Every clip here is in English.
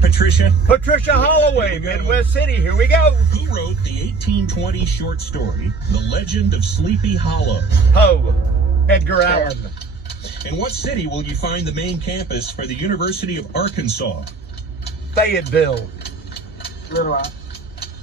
Patricia? Patricia Holloway, Midwest City. Here we go. Who wrote the 1820 short story, The Legend of Sleepy Hollow? Ho. Edgar Allan. In what city will you find the main campus for the University of Arkansas? Fayetteville. Little Rock.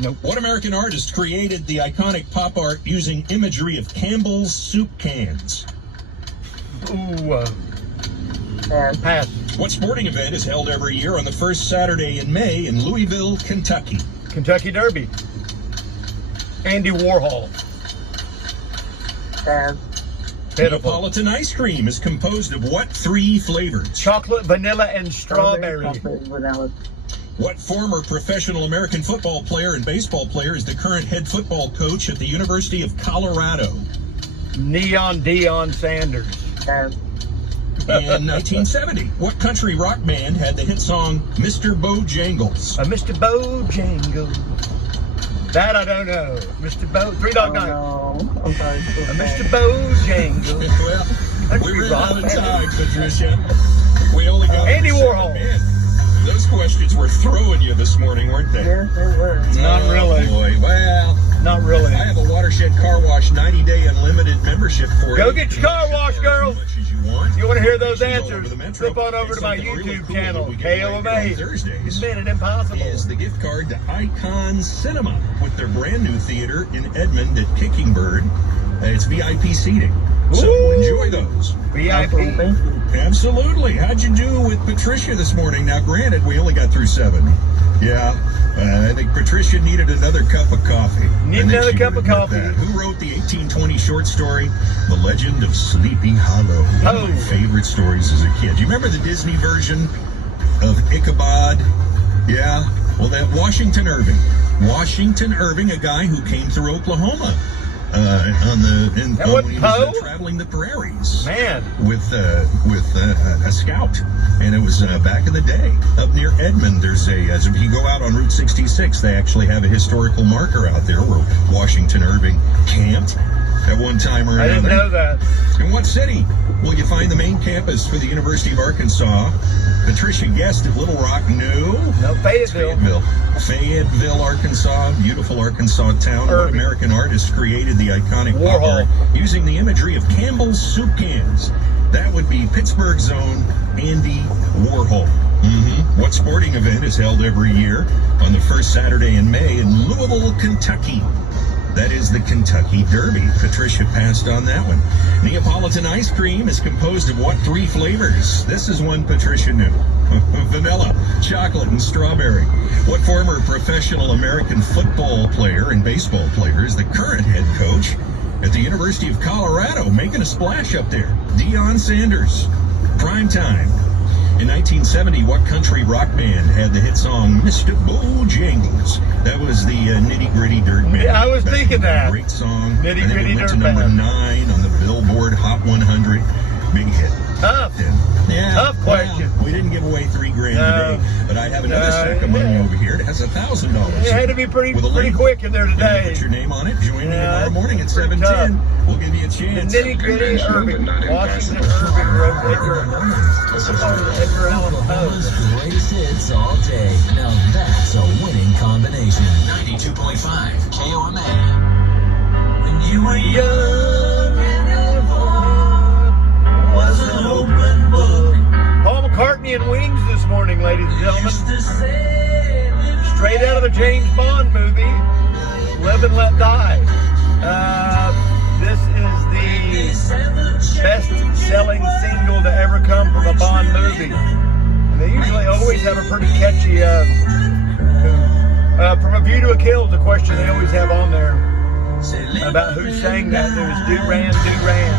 Nope. What American artist created the iconic pop art using imagery of Campbell's soup cans? Ooh. Pass. What sporting event is held every year on the first Saturday in May in Louisville, Kentucky? Kentucky Derby. Andy Warhol. Pass. Pitiful. Neapolitan ice cream is composed of what three flavors? Chocolate, vanilla, and strawberry. Chocolate, vanilla. What former professional American football player and baseball player is the current head football coach at the University of Colorado? Neon Deion Sanders. Pass. In 1970, what country rock band had the hit song Mr. Bojangles? Mr. Bojangles. That I don't know. Mr. Three Dog Night. No. I'm sorry. Mr. Bojangles. Well, Country we ran rock out of band. time, Patricia. We only got Andy seven. Warhol. Man, those questions were throwing you this morning, weren't they? Yes, they were. Not really. Boy. Well, Not really. I have a Watershed Car Wash 90-day unlimited membership for you. Go get your car wash, girl. As much as you want. You want to hear those All over answers? the Metro. Flip on over to my And something really YouTube cool channel, that we give away here on KOMA Thursdays Minute Impossible. is the gift card to Icon Cinema with their brand new theater in Edmond at Kickingbird. It's VIP seating. So Ooh. enjoy those. VIP. Thank you. Absolutely. How'd you do with Patricia this morning? Now, granted, we only got through 7. Yeah. I think Patricia needed another cup of coffee. Need I think another she cup would of admit coffee. that. Who wrote the 1820 short story, The Legend of Sleepy Hollow? One of my favorite stories as a kid. Do you remember the Disney version of Ichabod? Yeah. Well, that Washington Irving, a guy who came through Oklahoma when he was traveling the prairies. Man. With a scout, and it was back in the day up near Edmond. There's as if you go out on Route 66, they actually have a historical marker out there where Washington Irving camped at one time or another. I didn't know that. In what city will you find the main campus for the University of Arkansas? Patricia guessed at Little Rock. No, Fayetteville. Fayetteville, Arkansas, beautiful Arkansas town. What Irving. American artist created the iconic pop Warhol. art using the imagery of Campbell's soup cans? That would be Pittsburgh's own Andy Warhol. What sporting event is held every year on the first Saturday in May in Louisville, Kentucky? That is the Kentucky Derby. Patricia passed on that one. Neapolitan ice cream is composed of what three flavors? This is one Patricia knew. Vanilla, chocolate, and strawberry. What former professional American football player and baseball player is the current head coach at the University of Colorado, making a splash up there? Deion Sanders. Prime time. In 1970, what country rock band had the hit song Mr. Bojangles? That was the Nitty Gritty Dirt Band. Yeah, I was thinking that. Great song. Nitty And then Gritty it went to Dirt number Band. 9 on the Billboard Hot 100. Big hit. Tough. Yeah. Tough question. Well, we didn't give away $3,000 No. today, but I have another sack of money over here. It has $1,000. It had to be pretty With a link. quick in there And you today. put your name on it. Join me Yeah, tomorrow morning at that's pretty 7:10. tough. We'll give you a The chance. Nitty Gritty Irving. Washington Irving wrote Edgar Allan Poe. Oklahoma's greatest hits all day. Now that's a winning combination. 92.5 KOMA. When you were young and your heart was an open book. Paul McCartney and Wings this morning, ladies and gentlemen. Used to say, Straight out of the James Bond movie, Live and Let Die. This is the best-selling single to ever come from a Bond movie. And they usually always have a pretty catchy tune. From A View to a Kill is a question they always have on there about who sang that. It was Duran Duran.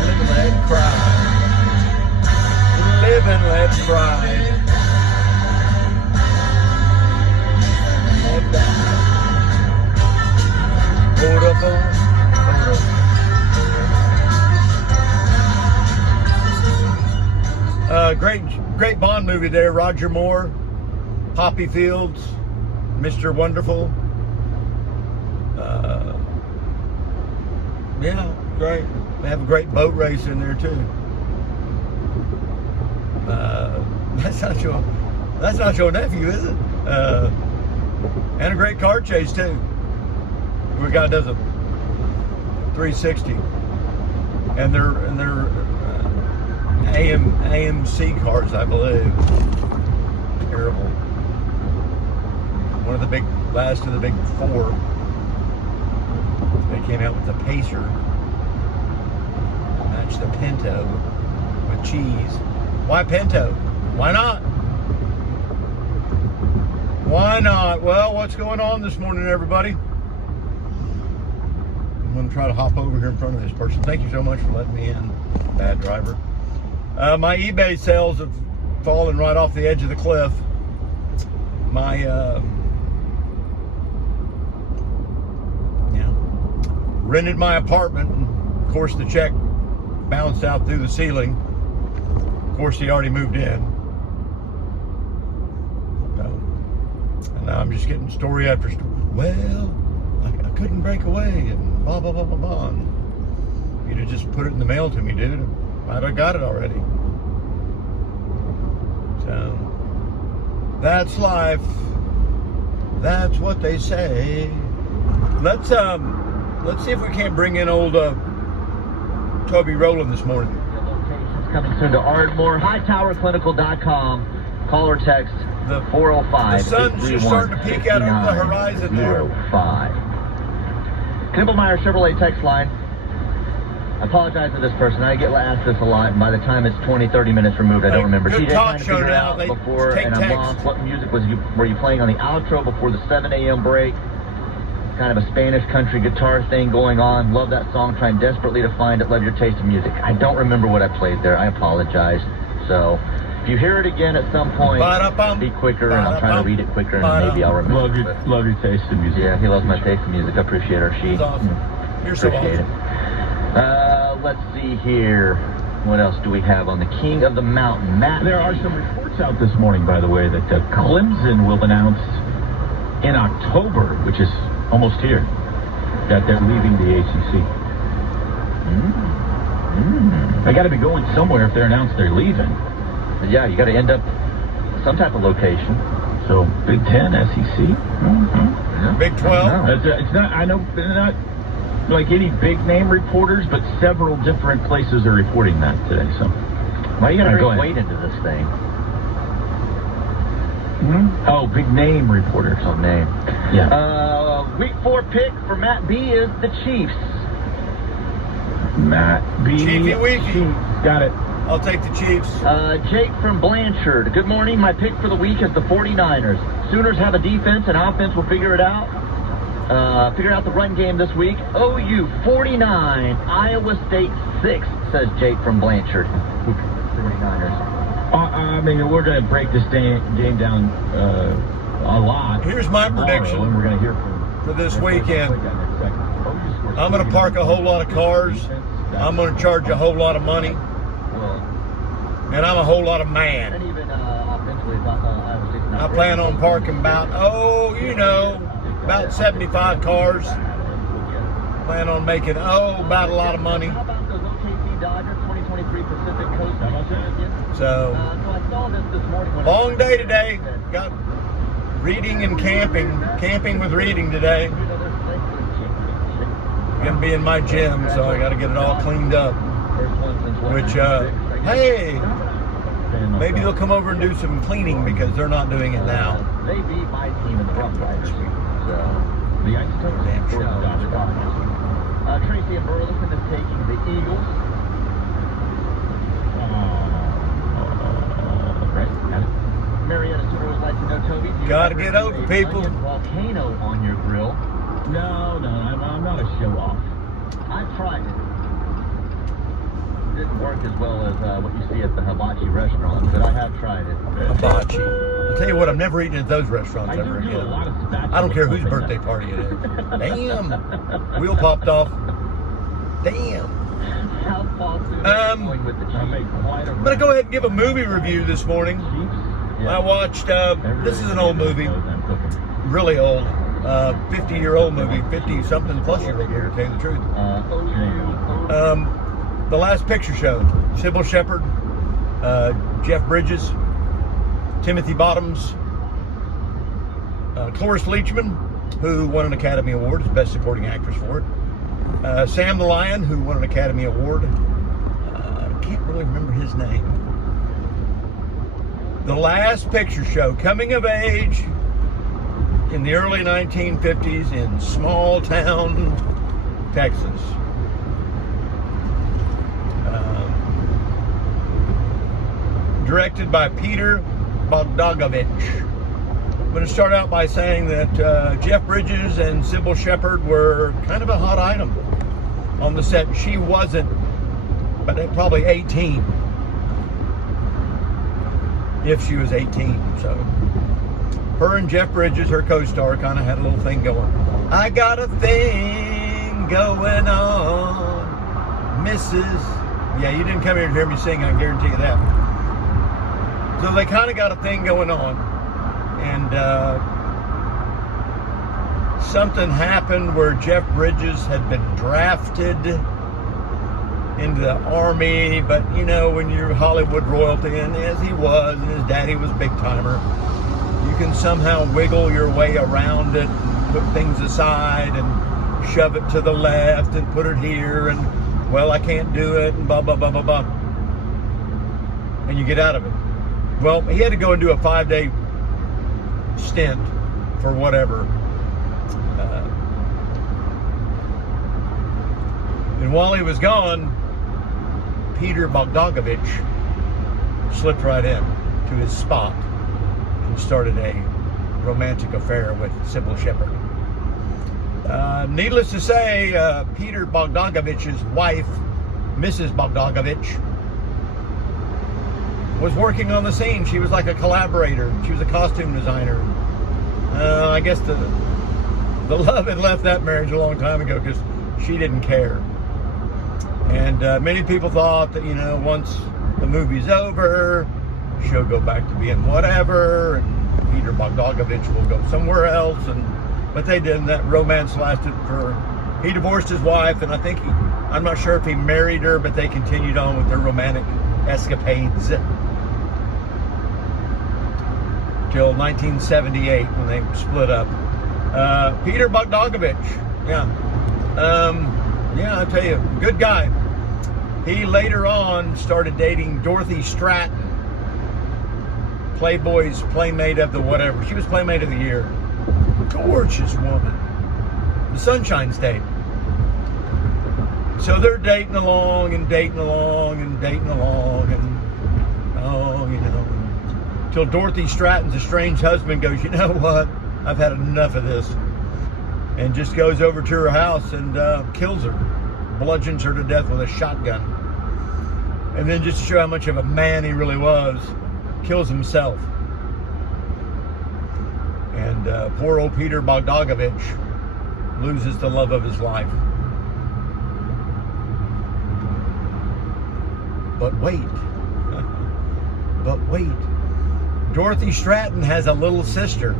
Live and let cry. Live and let cry. Let die. Hold up on. Great Bond movie there. Roger Moore, Poppy Fields, Mr. Wonderful. Yeah, great. They have a great boat race in there too. That's not your nephew, is it? And a great car chase too. We guy does a 360, and they're AMC cars, I believe. Terrible. One of the last of the big four. They came out with the Pacer, matched the Pinto with cheese. Why Pinto? Why not? Why not? Well, what's going on this morning, everybody? I'm going to try to hop over here in front of this person. Thank you so much for letting me in, bad driver. My eBay sales have fallen right off the edge of the cliff. My, rented my apartment, and of course the check bounced out through the ceiling. Of course, he already moved in. And now I'm just getting story after story. Well, I couldn't break away, and blah, blah, blah, blah, blah. And you'd have just put it in the mail to me, dude. I'd have got it already. So, that's life. That's what they say. Let's see if we can't bring in old Toby Rowland this morning. Locations coming soon to Ardmore. Hightowerclinical.com. Call or text The 405 The sun's just starting to peek out over the horizon there. 05. Knibbelmeyer Chevrolet text line. I apologize to this person. I get asked this a lot, and by the time it's 20, 30 minutes removed, I don't remember. Good TJ talk trying to show figure now. out They before, take and I'm text. lost. What music were you playing on the outro before the 7 a.m. break? Kind of a Spanish country guitar thing going on. Love that song. Trying desperately to find it. Love your taste of music. I don't remember what I played there. I apologize. So, if you hear it again at some point, be quicker, and I'll try to read it quicker, and maybe I'll remember. Love your taste in music. Yeah, he loves my taste in music. I appreciate our sheet. Awesome. You're so Appreciate awesome. it. Let's see here. What else do we have on the King of the Mountain? Matt. There are some reports out this morning, by the way, that Clemson will announce in October, which is almost here, that they're leaving the ACC. They got to be going somewhere if they're announced they're leaving. Yeah, you got to end up some type of location. So Big Ten, SEC. Big 12. It's not. I know they're not like any big name reporters, but several different places are reporting that today. So Why you got to go bring ahead. weight into this thing? Oh, big name reporters. Oh, name. Yeah. Week 4 pick for Matt B is the Chiefs. Matt B. Chiefy Weefy. Chiefs. Got it. I'll take the Chiefs. Jake from Blanchard. Good morning. My pick for the week is the 49ers. Sooners have a defense, and offense will figure it out. Figure out the run game this week. OU 49, Iowa State 6, says Jake from Blanchard. 49ers. I mean, we're going to break this game down a lot. Here's my tomorrow, prediction and we're going to hear from for this weekend. I'm going to park a whole lot of cars. I'm going to charge a whole lot of money. And I'm a whole lot of man. And even offensively, Iowa State's not I plan on parking about 75 cars. Plan on making, about a lot of money. How about those OKC Dodgers 2023 Pacific Coast Champions? So, I saw this morning. When long day today. Got reading and camping. Camping with reading today. Gonna be in my gym, so I got to get it all cleaned up. Which, hey, maybe they'll come over and do some cleaning because they're not doing it now. They beat my team in the Rough Riders. So, The Isotopes. Damn sure. Tracy and Burleson is taking the Eagles. Right. Got it. Marietta Sooner would like to know, Toby, do you Gotta ever get do over, a people. onion volcano on your grill? No, I'm not a show off. I tried it. Didn't work as well as what you see at the hibachi restaurant, but I have tried it. Hibachi. I'll tell you what, I'm never eating at those restaurants I do ever do a again. lot of spatula. I don't care whose birthday party it is. Damn. Wheel popped off. Damn. How far soon are you going with the I cheese? make quite a I'm going to go ahead and give a movie review this morning. I watched, this is an old movie, really old, 50-year-old movie, 50-something plus year old movie, to tell you the truth. The Last Picture Show, Sybil Shepherd, Jeff Bridges, Timothy Bottoms, Cloris Leachman, who won an Academy Award as Best Supporting Actress for it. Sam the Lion, who won an Academy Award. I can't really remember his name. The Last Picture Show, coming of age in the early 1950s in small town Texas. Directed by Peter Bogdanovich. I'm going to start out by saying that Jeff Bridges and Sybil Shepherd were kind of a hot item on the set. She wasn't, but probably 18. If she was 18. So her and Jeff Bridges, her co-star, kind of had a little thing going. I got a thing going on, Mrs. Yeah, you didn't come here to hear me sing, I guarantee you that. So they kind of got a thing going on. And something happened where Jeff Bridges had been drafted into the Army, but you know, when you're Hollywood royalty, and as he was, and his daddy was big timer, you can somehow wiggle your way around it, and put things aside, and shove it to the left, and put it here, and well, I can't do it, and blah, blah, blah, blah, blah. And you get out of it. Well, he had to go and do a 5-day stint for whatever. And while he was gone, Peter Bogdanovich slipped right in to his spot and started a romantic affair with Sybil Shepherd. Needless to say, Peter Bogdanovich's wife, Mrs. Bogdanovich, was working on the scene. She was like a collaborator. She was a costume designer. I guess the love had left that marriage a long time ago because she didn't care. And many people thought that, you know, once the movie's over, she'll go back to being whatever, and Peter Bogdanovich will go somewhere else. But they didn't. That romance lasted he divorced his wife, and I think I'm not sure if he married her, but they continued on with their romantic escapades till 1978 when they split up. Peter Bogdanovich, yeah, I tell you, good guy. He later on started dating Dorothy Stratton, Playboy's Playmate of the whatever. She was Playmate of the Year. Gorgeous woman. The Sunshine State. So they're dating along and dating along and dating along, and oh, you know, till Dorothy Stratton's estranged husband goes, you know what, I've had enough of this, and just goes over to her house and kills her, bludgeons her to death with a shotgun, and then just to show how much of a man he really was, kills himself. And poor old Peter Bogdanovich loses the love of his life. But wait, Dorothy Stratton has a little sister.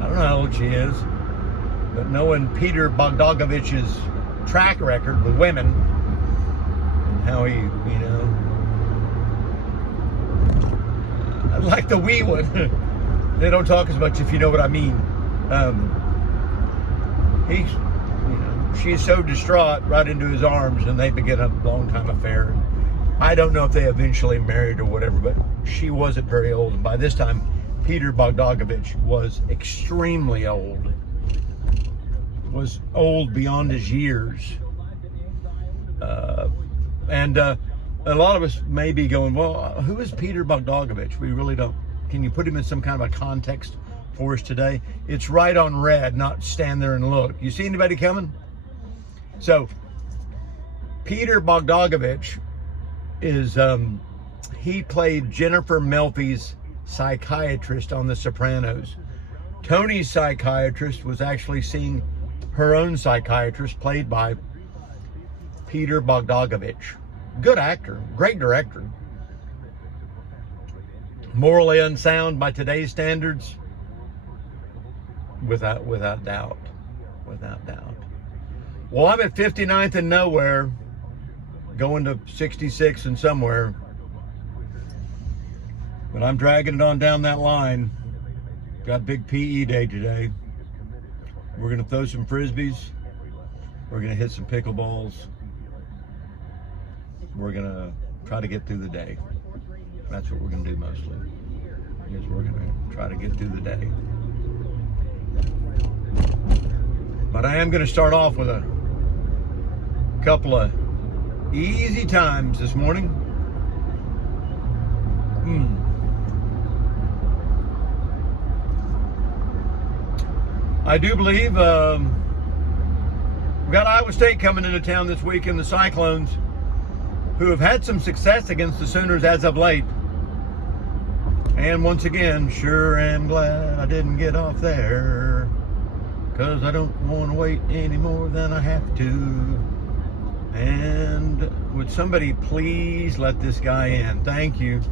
I don't know how old she is, but knowing Peter Bogdanovich's track record with women and how he, you know, like the wee one, they don't talk as much if you know what I mean. He's, you know, she's so distraught right into his arms, and they begin a long time affair. I don't know if they eventually married or whatever, but she wasn't very old. And by this time, Peter Bogdanovich was extremely old. Was old beyond his years. And a lot of us may be going, well, who is Peter Bogdanovich? We really don't. Can you put him in some kind of a context for us today? It's right on red, not stand there and look. You see anybody coming? So, Peter Bogdanovich is, he played Jennifer Melfi's psychiatrist on The Sopranos. Tony's psychiatrist was actually seeing her own psychiatrist, played by Peter Bogdanovich. Good actor, great director. Morally unsound by today's standards? Without doubt. Without doubt. Well, I'm at 59th and nowhere, going to 66 and somewhere. But I'm dragging it on down that line. Got big PE day today. We're going to throw some frisbees. We're going to hit some pickleballs. We're going to try to get through the day. That's what we're going to do mostly. Is we're going to try to get through the day. But I am going to start off with a couple of easy times this morning. I do believe we've got Iowa State coming into town this week in the Cyclones, who have had some success against the Sooners as of late. And once again, sure am glad I didn't get off there, because I don't want to wait any more than I have to. And would somebody please let this guy in? Thank you.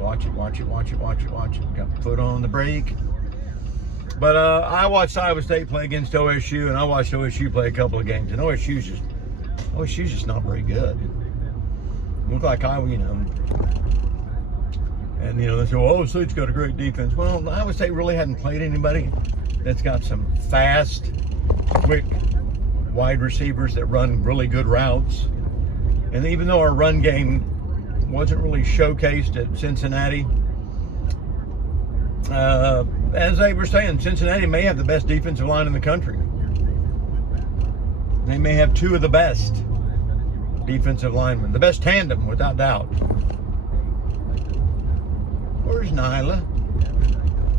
Watch it, watch it, watch it, watch it, watch it. Got the foot on the brake. But I watched Iowa State play against OSU, and I watched OSU play a couple of games, and OSU's just not very good. Look like Iowa, you know. And, you know, they say, well, Iowa State's got a great defense. Well, Iowa State really hadn't played anybody that's got some fast, quick wide receivers that run really good routes. And even though our run game wasn't really showcased at Cincinnati, as they were saying, Cincinnati may have the best defensive line in the country. They may have two of the best defensive linemen, the best tandem, without doubt. Where's Nyla?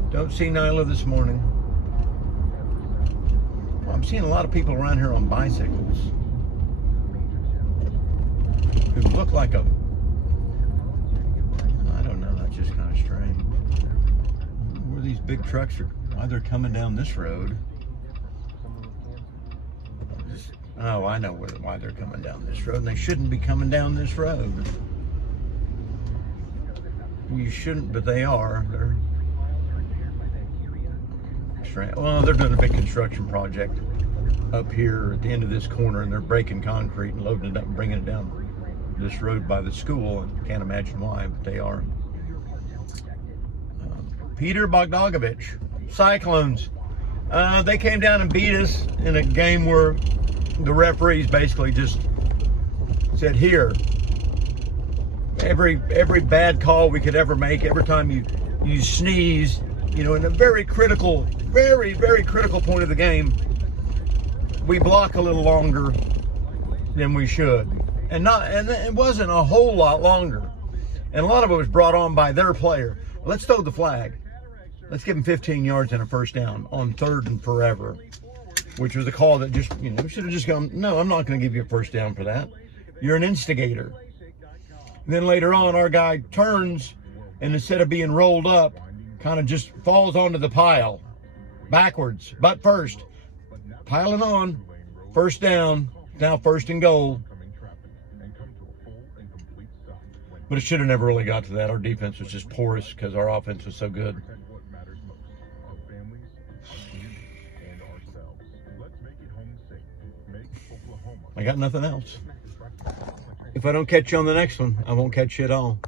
Don't see Nyla this morning. Well, I'm seeing a lot of people around here on bicycles who look like I don't know, that's just kind of strange. Where these big trucks are, why they're coming down this road. Oh, I know why they're coming down this road. And they shouldn't be coming down this road. You shouldn't, but they are. They're strange. Well, they're doing a big construction project up here at the end of this corner, and they're breaking concrete and loading it up and bringing it down this road by the school. And can't imagine why, but they are. Peter Bogdanovich, Cyclones. They came down and beat us in a game where the referees basically just said, here, every bad call we could ever make, every time you sneeze, you know, in a very critical point of the game, we block a little longer than we should. And it wasn't a whole lot longer. And a lot of it was brought on by their player. Let's throw the flag. Let's give them 15 yards and a first down on 3rd and forever, which was a call that just, you know, should have just gone, no, I'm not going to give you a first down for that. You're an instigator. And then later on, our guy turns, and instead of being rolled up, kind of just falls onto the pile, backwards, butt first, piling on, first down, now 1st and goal. But it should have never really got to that. Our defense was just porous because our offense was so good. I got nothing else. If I don't catch you on the next one, I won't catch you at all.